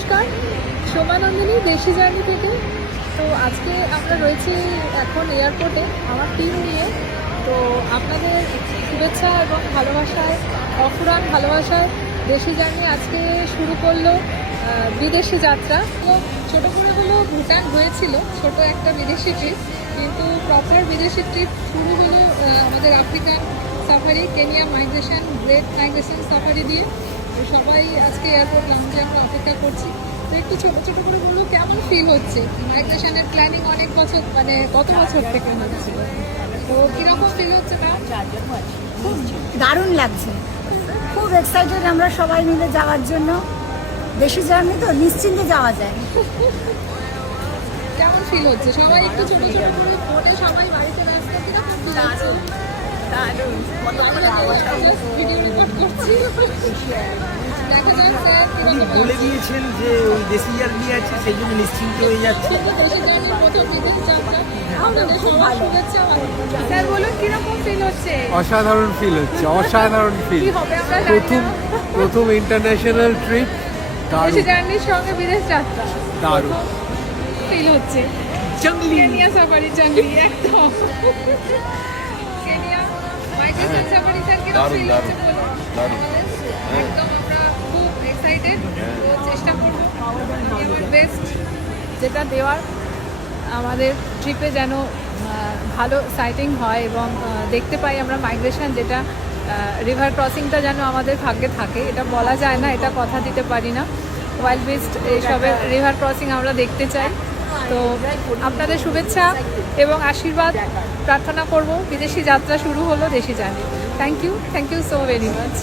নমস্কার, সোমানন্দিনী দেশি জার্নি থেকে। তো আজকে আমরা রয়েছি এখন এয়ারপোর্টে আমার টিম নিয়ে। তো আপনাদের শুভেচ্ছা এবং ভালোবাসায়, অফুরান ভালোবাসায় দেশি জার্নি আজকে শুরু করলো বিদেশি যাত্রা। তো ছোটো করে হলো ভুটান হয়েছিল, ছোট একটা বিদেশি ট্রিপ, কিন্তু প্রপার বিদেশি ট্রিপ শুরু হলো আমাদের African safari, Kenya migration, great migration safari দিয়ে। তো সবাই আজকে এয়ারপোর্ট লাউঞ্জে আমরা অপেক্ষা করছি। তো একটু ছোটো ছোটো করে বললো কেমন ফিল হচ্ছে? মাইগ্রেশনের প্ল্যানিং অনেক বছর, মানে কত বছর থেকে হচ্ছে, তো কীরকম ফিল হচ্ছে ম্যাম? খুব দারুণ লাগছে, খুব এক্সাইটেড আমরা সবাই মিলে যাওয়ার জন্য। দেশি জার্নি তো নিশ্চিন্তে যাওয়া যায়। কেমন ফিল হচ্ছে? সবাই একটু ছোটো ছোটো করে ফোনে, সবাই বাড়িতে ব্যস্ত, কীরকম ফিল হচ্ছে? ভিডিও রেকর্ড করছি, দেখা যাক স্যার উনি বলে দিয়েছেন যে ওই দেশি জার্নি আছে, সেই জন্য নিশ্চিন্ত হয়ে যাচ্ছে। স্যার বলুন কিরকম ফিল হচ্ছে? অসাধারণ ফিল হচ্ছে, অসাধারণ ফিল। কি হবে আমরা জানি না। প্রথম ইন্টারন্যাশনাল ট্রিপ, দেশি জার্নির সঙ্গে বিদেশ যাত্রা, দারুণ ফিল হচ্ছে। কেনিয়া সাফারি জঙ্গলি, একদম কেনিয়া মাইগ্রেশন সাফারি। স্যার কিরকম ফিল হচ্ছে বলুন? একদম আমরা খুব এক্সাইটেড, তো চেষ্টা করবো আমার বেস্ট যেটা দেওয়ার, আমাদের ট্রিপে যেন ভালো সাইটিং হয় এবং দেখতে পাই আমরা মাইগ্রেশন, যেটা রিভার ক্রসিংটা যেন আমাদের ভাগ্যে থাকে। এটা বলা যায় না, এটা কথা দিতে পারি না। ওয়াইল্ড বিস্ট এইসবের রিভার ক্রসিং আমরা দেখতে চাই। তো আপনাদের শুভেচ্ছা এবং আশীর্বাদ প্রার্থনা করব। বিদেশি যাত্রা শুরু হলো দেশি journey. Thank you so very much.